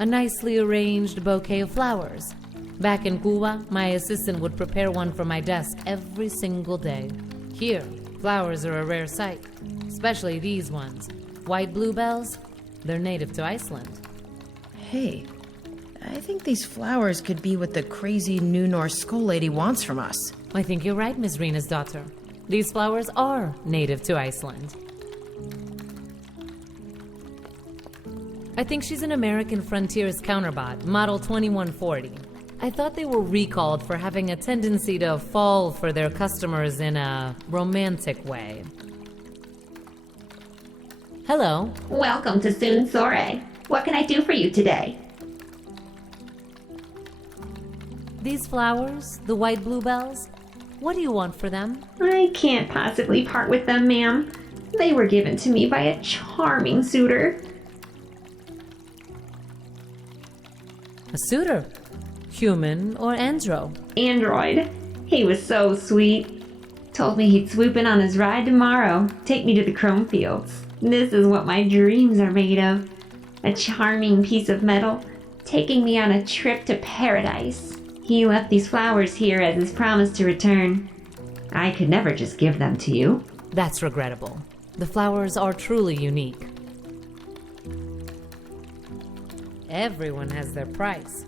A nicely arranged bouquet of flowers. Back in Cuba, my assistant would prepare one for my desk every single day. Here, flowers are a rare sight, especially these ones. White bluebells, they're native to Iceland. Hey, I think these flowers could be what the crazy New Norse skull lady wants from us. I think you're right, Miss Rena's daughter. These flowers are native to Iceland. I think she's an American Frontiers counterbot, model 2140. I thought they were recalled for having a tendency to fall for their customers in a romantic way. Hello. Welcome to Soon Sore. What can I do for you today? These flowers, the white bluebells, what do you want for them? I can't possibly part with them, ma'am. They were given to me by a charming suitor. A suitor? Human or andro? Android. He was so sweet. Told me he'd swoop in on his ride tomorrow, take me to the chrome fields. This is what my dreams are made of. A charming piece of metal, taking me on a trip to paradise. He left these flowers here as his promise to return. I could never just give them to you. That's regrettable. The flowers are truly unique. Everyone has their price.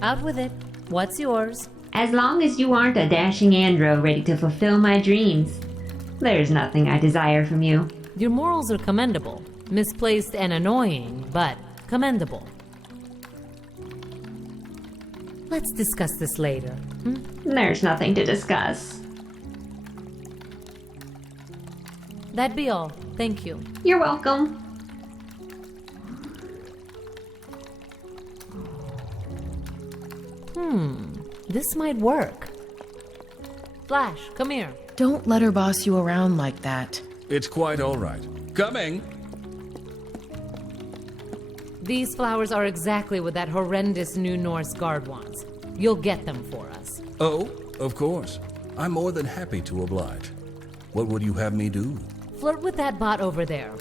Out with it. What's yours? As long as you aren't a dashing andro ready to fulfill my dreams, there's nothing I desire from you. Your morals are commendable. Misplaced and annoying, but commendable. Let's discuss this later. There's nothing to discuss. That'd be all. Thank you. You're welcome. This might work. Flash, come here. Don't let her boss you around like that. It's quite all right. Coming! These flowers are exactly what that horrendous New Norse guard wants. You'll get them for us. Oh, of course. I'm more than happy to oblige. What would you have me do? Flirt with that bot over there.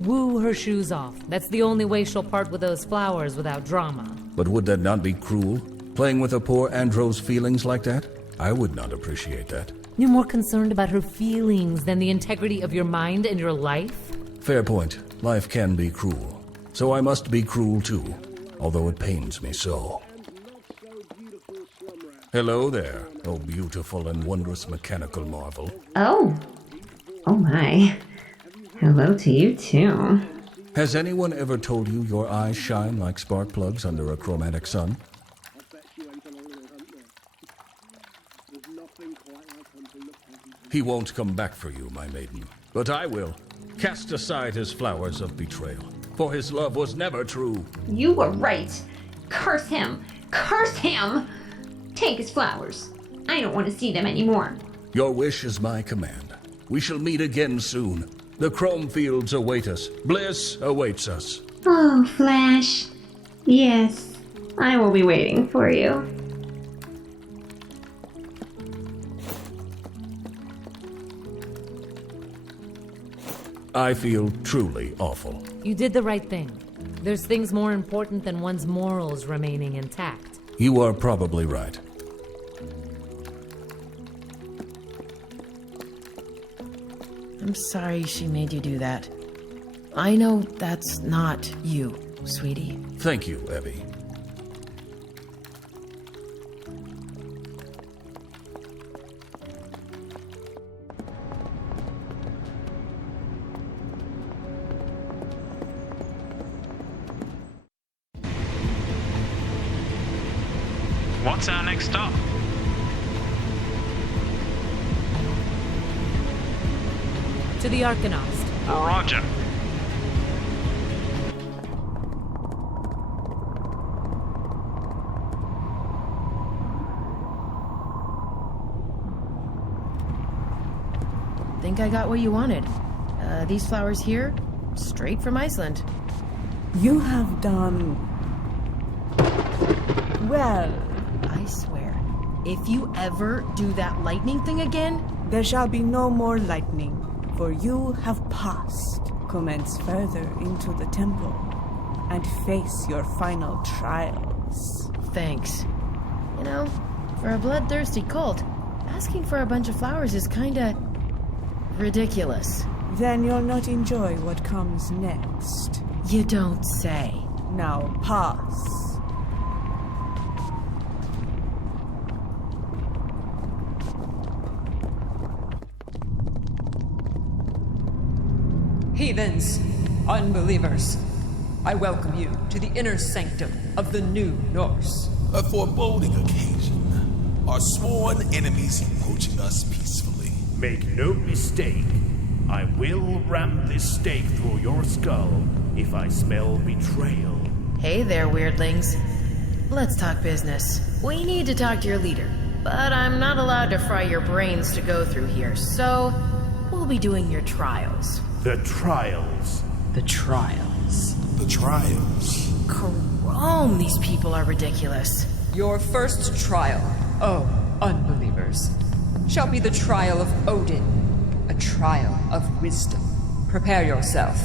Woo her shoes off. That's the only way she'll part with those flowers without drama. But would that not be cruel? Playing with a poor andro's feelings like that? I would not appreciate that. You're more concerned about her feelings than the integrity of your mind and your life? Fair point. Life can be cruel. So I must be cruel too, although it pains me so. Hello there, oh beautiful and wondrous mechanical marvel. Oh my. Hello to you too. Has anyone ever told you your eyes shine like spark plugs under a chromatic sun? He won't come back for you, my maiden, but I will. Cast aside his flowers of betrayal, for his love was never true. You were right. Curse him. Curse him. Take his flowers. I don't want to see them anymore. Your wish is my command. We shall meet again soon. The chrome fields await us. Bliss awaits us. Oh, Flash. Yes, I will be waiting for you. I feel truly awful. You did the right thing. There's things more important than one's morals remaining intact. You are probably right. I'm sorry she made you do that. I know that's not you, sweetie. Thank you, Evie. What's our next stop? To the Arcanost. Roger. Think I got what you wanted. These flowers here, straight from Iceland. You have done well. I swear, if you ever do that lightning thing again, There shall be no more lightning, for you have passed. Commence further into the temple, and face your final trials. Thanks. You know, for a bloodthirsty cult, asking for a bunch of flowers is kinda ridiculous. Then you'll not enjoy what comes next. You don't say. Now pass. Heathens, unbelievers, I welcome you to the inner sanctum of the New Norse. A foreboding occasion. Our sworn enemies approaching us peacefully. Make no mistake, I will ram this stake through your skull if I smell betrayal. Hey there, weirdlings. Let's talk business. We need to talk to your leader, but I'm not allowed to fry your brains to go through here, so we'll be doing your trials. The trials. The trials. The trials. Chrome, these people are ridiculous. Your first trial, oh unbelievers, shall be the trial of Odin, a trial of wisdom. Prepare yourself,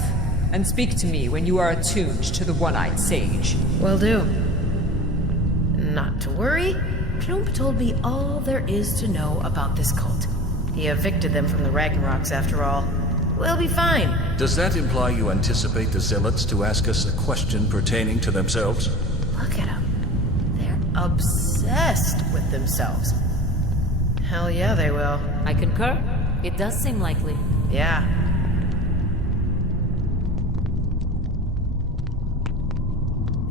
and speak to me when you are attuned to the one-eyed sage. Will do. Not to worry, Trump told me all there is to know about this cult. He evicted them from the Ragnaroks after all. We'll be fine. Does that imply you anticipate the zealots to ask us a question pertaining to themselves? Look at them. They're obsessed with themselves. Hell yeah, they will. I concur. It does seem likely. Yeah.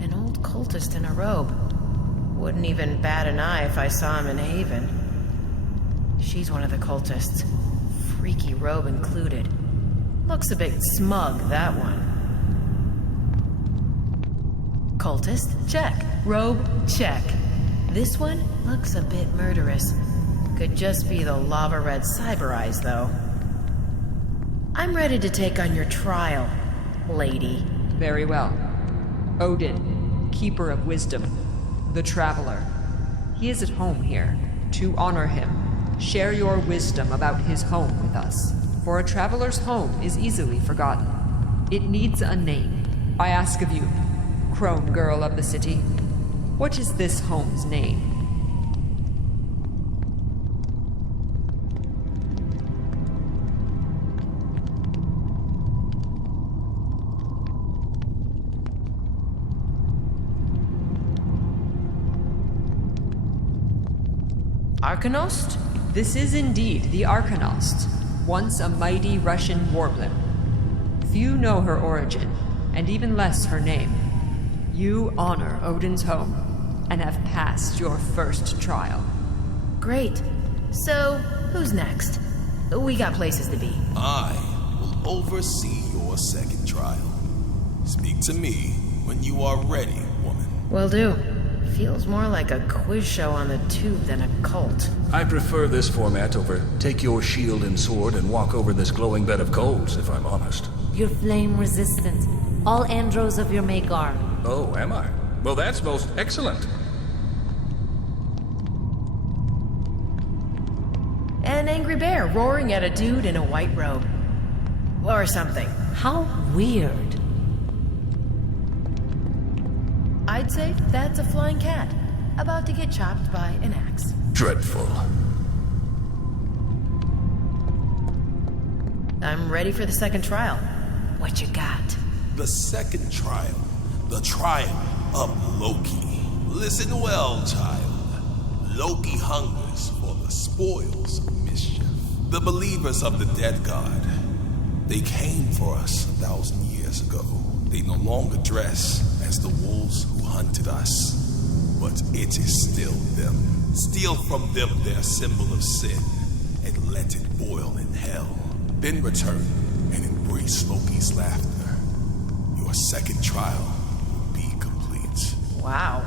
An old cultist in a robe. Wouldn't even bat an eye if I saw him in Haven. She's one of the cultists. Freaky robe included. Looks a bit smug, that one. Cultist? Check. Robe? Check. This one looks a bit murderous. Could just be the lava red cyber eyes, though. I'm ready to take on your trial, lady. Very well. Odin, keeper of wisdom, the traveler. He is at home here. To honor him, share your wisdom about his home with us. For a traveler's home is easily forgotten. It needs a name. I ask of you, crone girl of the city, what is this home's name? Arkanost? This is indeed the Arkanost, once a mighty Russian warbler. Few know her origin, and even less her name. You honor Odin's home, and have passed your first trial. Great. So, who's next? We got places to be. I will oversee your second trial. Speak to me when you are ready, woman. Will do. Feels more like a quiz show on the tube than a cult. I prefer this format over take your shield and sword and walk over this glowing bed of coals, if I'm honest. You're flame resistant. All andros of your make are. Oh, am I? Well, that's most excellent. An angry bear roaring at a dude in a white robe. Or something. How weird. I'd say that's a flying cat, about to get chopped by an axe. Dreadful. I'm ready for the second trial. What you got? The second trial. The trial of Loki. Listen well, child. Loki hungers for the spoils of mischief. The believers of the dead god. They came for us 1,000 years ago. They no longer dress as the wolves who hunted us, but it is still them. Steal from them their symbol of sin and let it boil in hell. Then return and embrace Loki's laughter. Your second trial will be complete. Wow.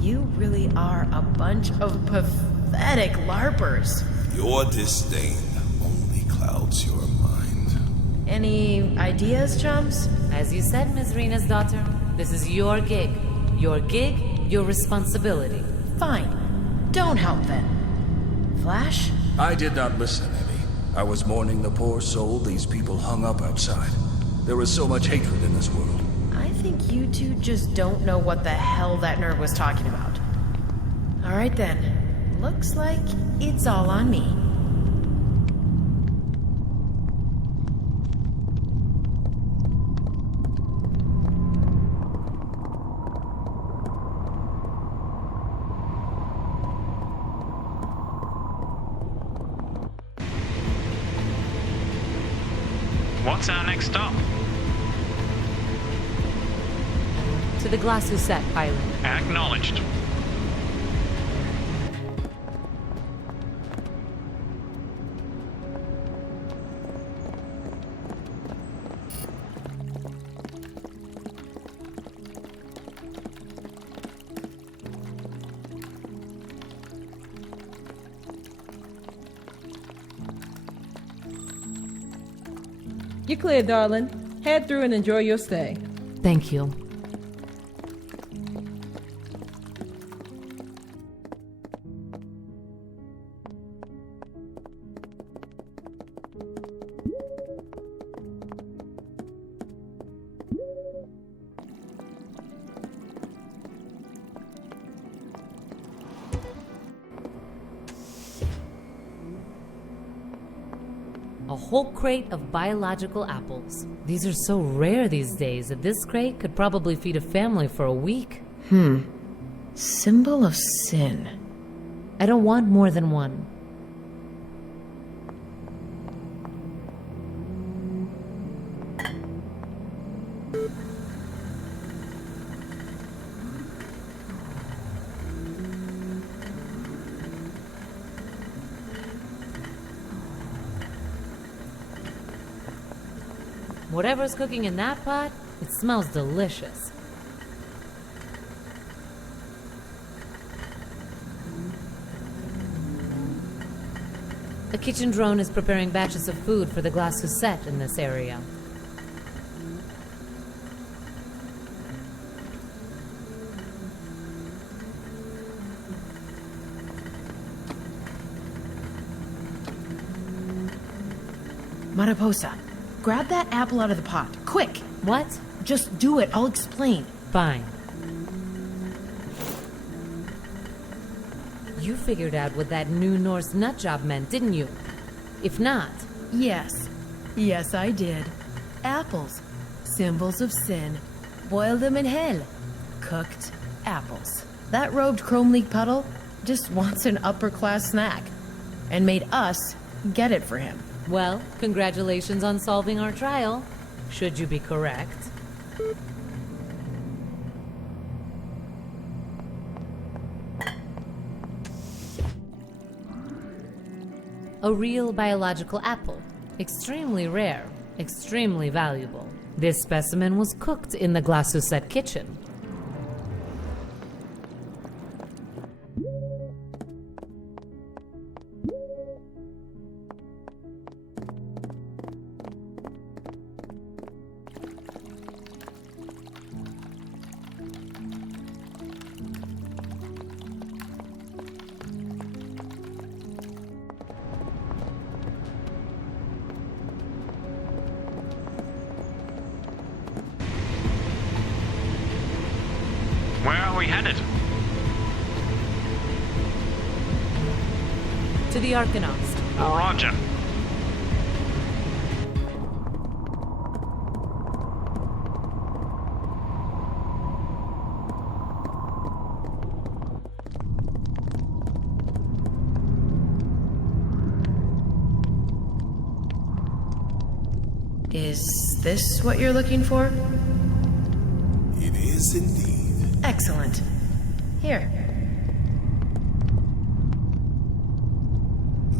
You really are a bunch of pathetic LARPers. Your disdain only clouds your mind. Any ideas, chums? As you said, Ms. Rena's daughter, this is your gig. Your gig, your responsibility. Fine. Don't help then. Flash? I did not listen, Emmy. I was mourning the poor soul these people hung up outside. There is so much hatred in this world. I think you two just don't know what the hell that nerd was talking about. Alright then. Looks like it's all on me. What's our next stop? To the Glassuset Island. Acknowledged. You're clear, darling. Head through and enjoy your stay. Thank you. A whole crate of biological apples. These are so rare these days that this crate could probably feed a family for a week. Symbol of sin. I don't want more than one. Whatever's cooking in that pot, it smells delicious. A kitchen drone is preparing batches of food for the Glassuset in this area. Mariposa, grab that apple out of the pot. Quick! What? Just do it. I'll explain. Fine. You figured out what that new Norse nutjob meant, didn't you? If not... Yes. Yes, I did. Apples. Symbols of sin. Boil them in hell. Cooked apples. That robed Chrome League puddle just wants an upper-class snack. And made us get it for him. Well, congratulations on solving our trial. Should you be correct. A real biological apple. Extremely rare, extremely valuable. This specimen was cooked in the Glassuset kitchen. Where are we headed? To the Arcanost. Roger. Is this what you're looking for? It is indeed. Excellent. Here.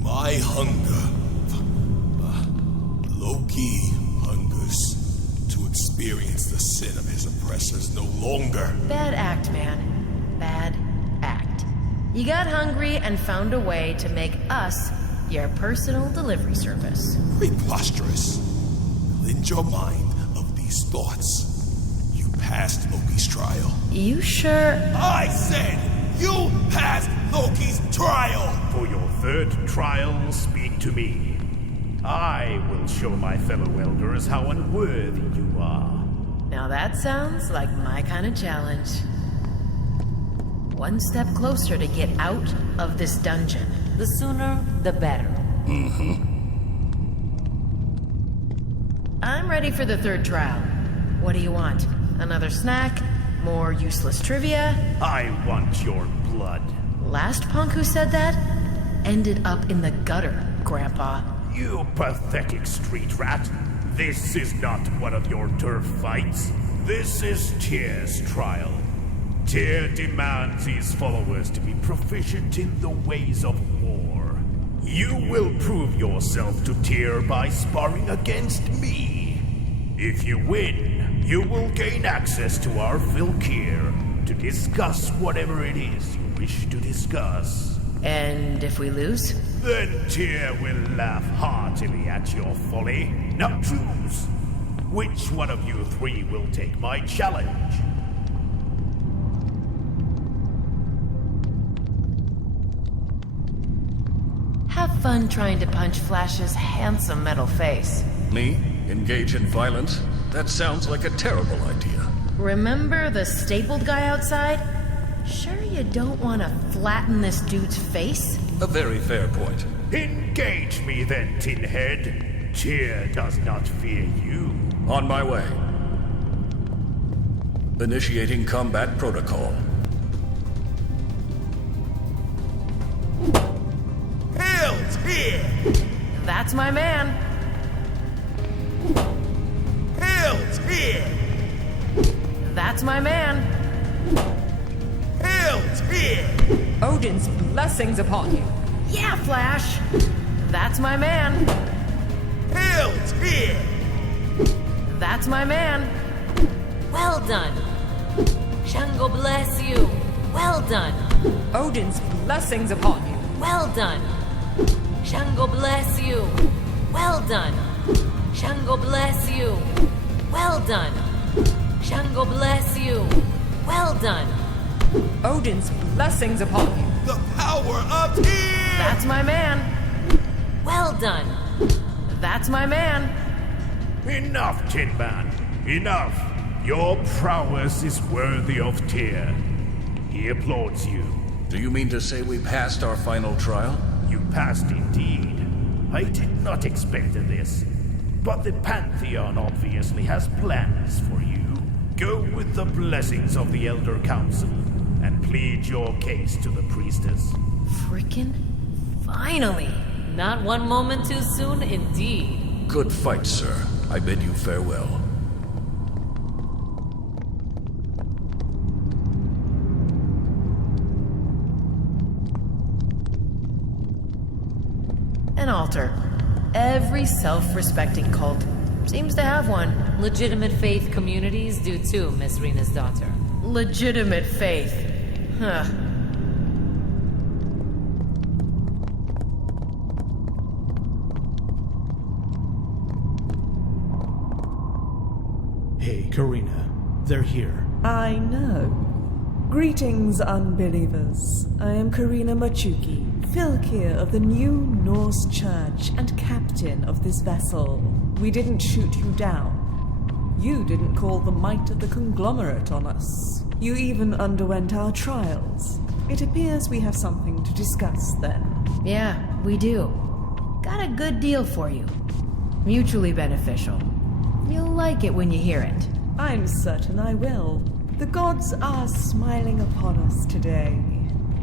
My hunger. Loki hungers to experience the sin of his oppressors no longer. Bad act, man. Bad act. You got hungry and found a way to make us your personal delivery service. Preposterous. Cleanse your mind of these thoughts. You passed Loki's trial. You sure? I said you passed Loki's trial! For your third trial, speak to me. I will show my fellow elders how unworthy you are. Now that sounds like my kind of challenge. One step closer to get out of this dungeon. The sooner, the better. I'm ready for the third trial. What do you want? Another snack? More useless trivia? I want your blood. Last punk who said that ended up in the gutter, Grandpa. You pathetic street rat. This is not one of your turf fights. This is Tyr's trial. Tyr demands his followers to be proficient in the ways of war. You will prove yourself to Tyr by sparring against me. If you win, you will gain access to our Vilkir to discuss whatever it is you wish to discuss. And if we lose? Then Tyr will laugh heartily at your folly. Now choose. Which one of you three will take my challenge? Have fun trying to punch Flash's handsome metal face. Me? Engage in violence? That sounds like a terrible idea. Remember the stapled guy outside? Sure you don't want to flatten this dude's face? A very fair point. Engage me then, Tinhead. Tyr does not fear you. On my way. Initiating combat protocol. Hail Tyr! That's my man. Hail Tyr! That's my man. Hail Tyr! Odin's blessings upon you. Yeah, Flash. That's my man. Hail Tyr! That's my man. Well done. Shango bless you. Well done. Odin's blessings upon you. Well done. Shango bless you. Well done. Shango bless you. Well done. Shango bless you. Well done. Odin's blessings upon you. The power of Tyr! That's my man. Well done. That's my man. Enough, Tin Man. Enough. Your prowess is worthy of Tyr. He applauds you. Do you mean to say we passed our final trial? You passed indeed. I did not expect this. But the Pantheon obviously has plans for you. Go with the blessings of the Elder Council and plead your case to the priestess. Frickin' finally. Not one moment too soon, indeed. Good fight, sir. I bid you farewell. An altar. Every self-respecting cult seems to have one. Legitimate faith communities do too, Miss Rena's daughter. Legitimate faith. Huh. Hey, Karina. They're here. I know. Greetings, unbelievers. I am Karina Machuki, Vilkir of the New Norse Church and captain of this vessel. We didn't shoot you down. You didn't call the might of the conglomerate on us. You even underwent our trials. It appears we have something to discuss then. Yeah, we do. Got a good deal for you. Mutually beneficial. You'll like it when you hear it. I'm certain I will. The gods are smiling upon us today.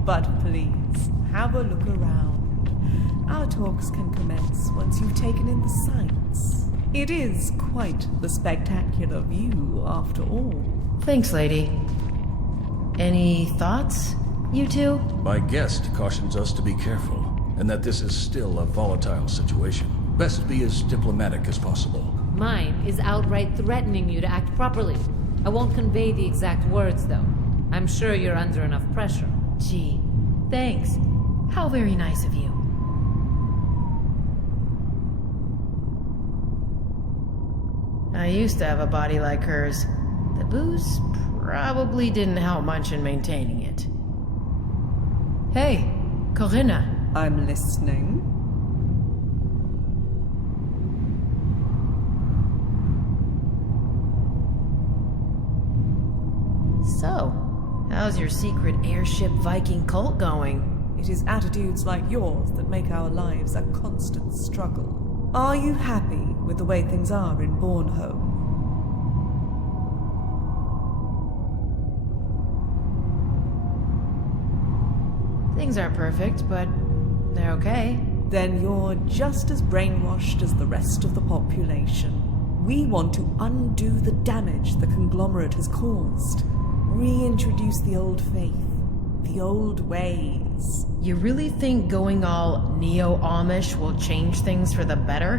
But please, have a look around. Our talks can commence once you've taken in the sights. It is quite the spectacular view, after all. Thanks, lady. Any thoughts, you two? My guest cautions us to be careful, and that this is still a volatile situation. Best be as diplomatic as possible. Mine is outright threatening you to act properly. I won't convey the exact words, though. I'm sure you're under enough pressure. Gee, thanks. How very nice of you. I used to have a body like hers. The booze probably didn't help much in maintaining it. Hey, Corinna. I'm listening. So, how's your secret airship Viking cult going? It is attitudes like yours that make our lives a constant struggle. Are you happy with the way things are in Bornholm? Things aren't perfect, but they're okay. Then you're just as brainwashed as the rest of the population. We want to undo the damage the conglomerate has caused. Reintroduce the old faith, the old ways. You really think going all neo-Amish will change things for the better?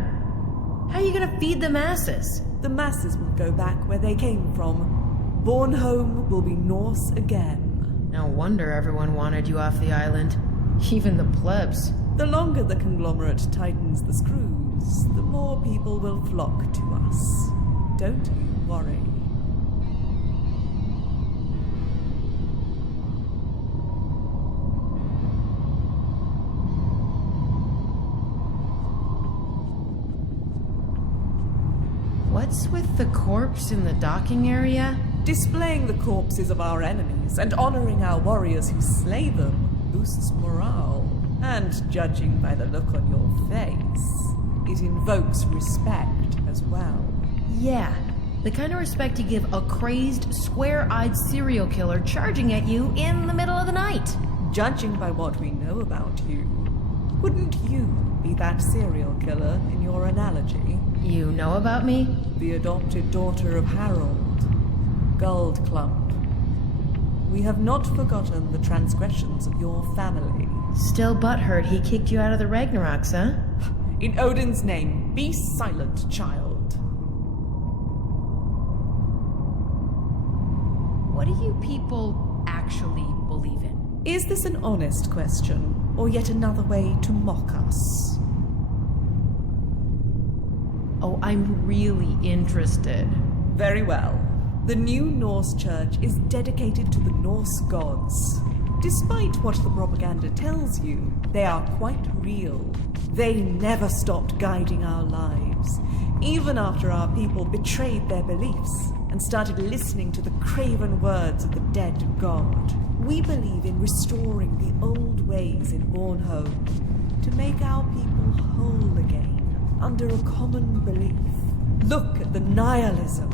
How are you gonna feed the masses? The masses will go back where they came from. Bornholm will be Norse again. No wonder everyone wanted you off the island. Even the plebs. The longer the conglomerate tightens the screws, the more people will flock to us. Don't you worry. What's with the corpse in the docking area? Displaying the corpses of our enemies and honoring our warriors who slay them boosts morale. And judging by the look on your face, it invokes respect as well. Yeah, the kind of respect you give a crazed, square-eyed serial killer charging at you in the middle of the night. Judging by what we know about you, wouldn't you be that serial killer in your analogy? You know about me? The adopted daughter of Harold, Guldclump. We have not forgotten the transgressions of your family. Still butthurt he kicked you out of the Ragnaroks, huh? In Odin's name, be silent, child. What do you people actually believe in? Is this an honest question, or yet another way to mock us? Oh, I'm really interested. Very well. The new Norse church is dedicated to the Norse gods. Despite what the propaganda tells you, they are quite real. They never stopped guiding our lives, even after our people betrayed their beliefs and started listening to the craven words of the dead god. We believe in restoring the old ways in Bornholm to make our people whole again under a common belief. Look at the nihilism,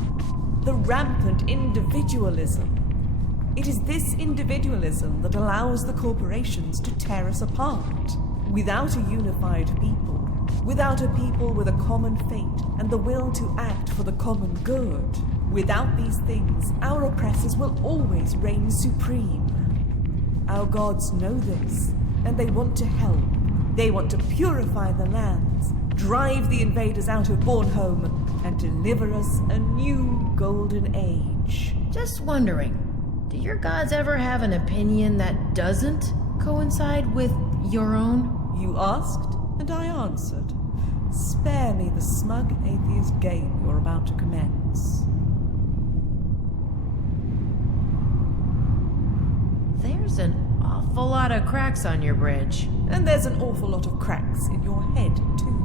the rampant individualism. It is this individualism that allows the corporations to tear us apart. Without a unified people, without a people with a common fate and the will to act for the common good, without these things, our oppressors will always reign supreme. Our gods know this, and they want to help. They want to purify the lands, drive the invaders out of Bornholm, and deliver us a new golden age. Just wondering, do your gods ever have an opinion that doesn't coincide with your own? You asked, and I answered. Spare me the smug atheist game you're about to commence. There's an awful lot of cracks on your bridge. And there's an awful lot of cracks in your head, too.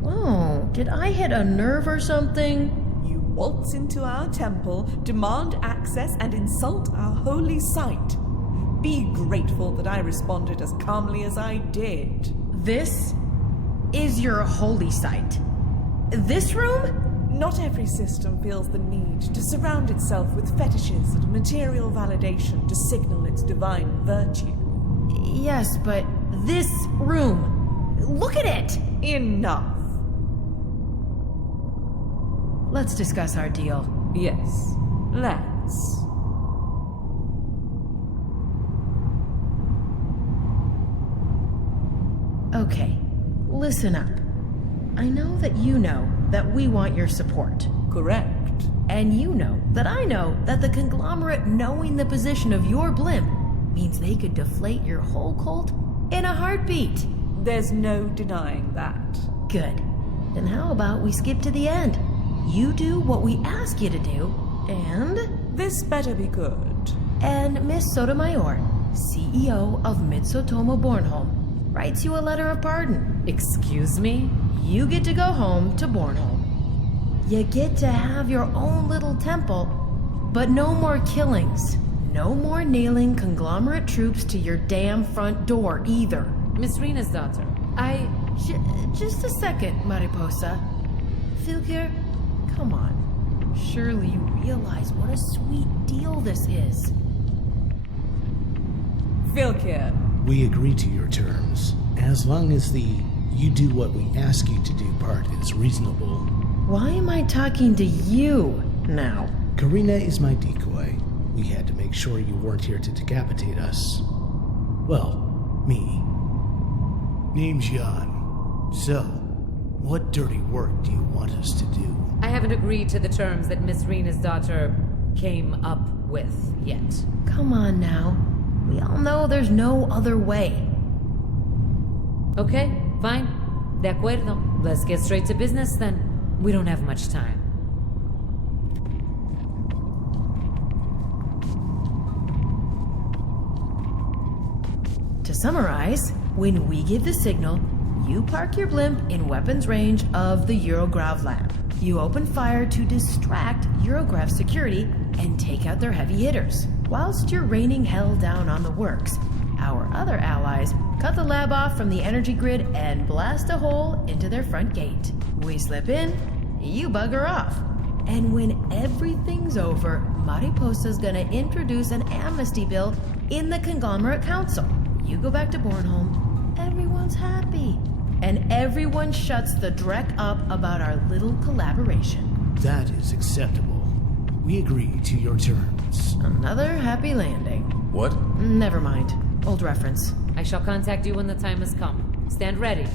Whoa, did I hit a nerve or something? You waltz into our temple, demand access, and insult our holy site. Be grateful that I responded as calmly as I did. This is your holy site. This room? Not every system feels the need to surround itself with fetishes and material validation to signal its divine virtue. Yes, but this room. Look at it! Enough. Let's discuss our deal. Yes, let's. Okay, listen up. I know that you know that we want your support. Correct. And you know that the conglomerate knowing the position of your blimp means they could deflate your whole cult in a heartbeat. There's no denying that. Good. Then how about we skip to the end? You do what we ask you to do, and... This better be good. And Miss Sotomayor, CEO of Mitsutomo Bornholm, writes you a letter of pardon. Excuse me? You get to go home to Bornholm. You get to have your own little temple, but no more killings. no more nailing conglomerate troops to your damn front door either. Miss Rena's daughter. Just a second, Mariposa. Filkir, come on. Surely you realize what a sweet deal this is. Filkir, We agree to your terms, as long as the you do what we ask you to do part is reasonable. Why am I talking to you now? Karina is my decoy. We had to make sure you weren't here to decapitate us. Well, me. Name's Jan. So, what dirty work do you want us to do? I haven't agreed to the terms that Miss Rena's daughter came up with yet. Come on now. We all know there's no other way. Okay, fine. De acuerdo. Let's get straight to business then. We don't have much time. To summarize, when we give the signal, you park your blimp in weapons range of the Eurograv lab. You open fire to distract Eurograv security and take out their heavy hitters. Whilst you're raining hell down on the works, our other allies cut the lab off from the energy grid and blast a hole into their front gate. We slip in, you bugger off. And when everything's over, Mariposa's gonna introduce an amnesty bill in the Conglomerate Council. You go back to Bornholm, everyone's happy. And everyone shuts the dreck up about our little collaboration. That is acceptable. We agree to your terms. Another happy landing. What? Never mind. Old reference. I shall contact you when the time has come. Stand ready.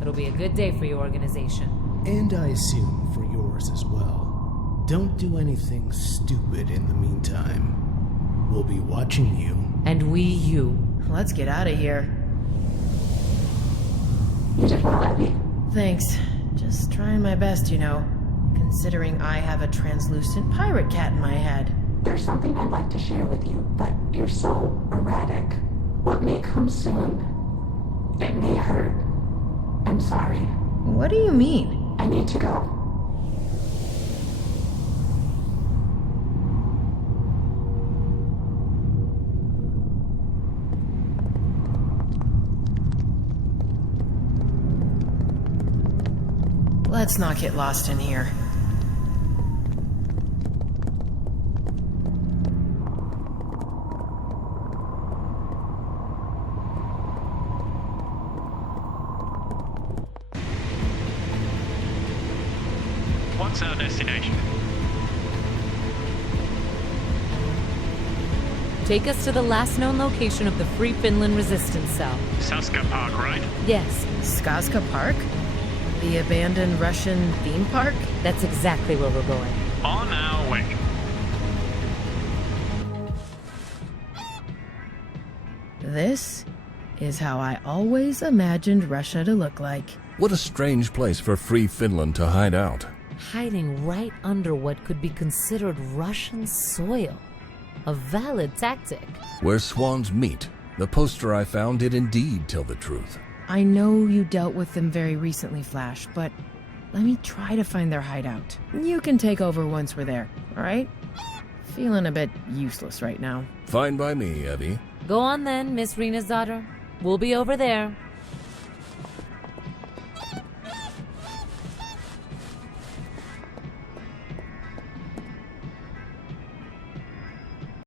It'll be a good day for your organization. And I assume for yours as well. Don't do anything stupid in the meantime. We'll be watching you. And we you. Let's get out of here. Thanks. Just trying my best, you know. Considering I have a translucent pirate cat in my head. There's something I'd like to share with you, but you're so erratic. What may come soon? It may hurt. I'm sorry. What do you mean? I need to go. Let's not get lost in here. What's our destination? Take us to the last known location of the Free Finland Resistance Cell. Saska Park, right? Yes, Skazka Park? The abandoned Russian theme park? that's exactly where we're going. On our way. This is how I always imagined Russia to look like. What a strange place for Free Finland to hide out. Hiding right under what could be considered Russian soil. A valid tactic. Where swans meet. The poster I found did indeed tell the truth. I know you dealt with them very recently, Flash, but let me try to find their hideout. You can take over once we're there, alright? Feeling a bit useless right now. Fine by me, Evie. Go on then, Miss Rena's daughter. We'll be over there.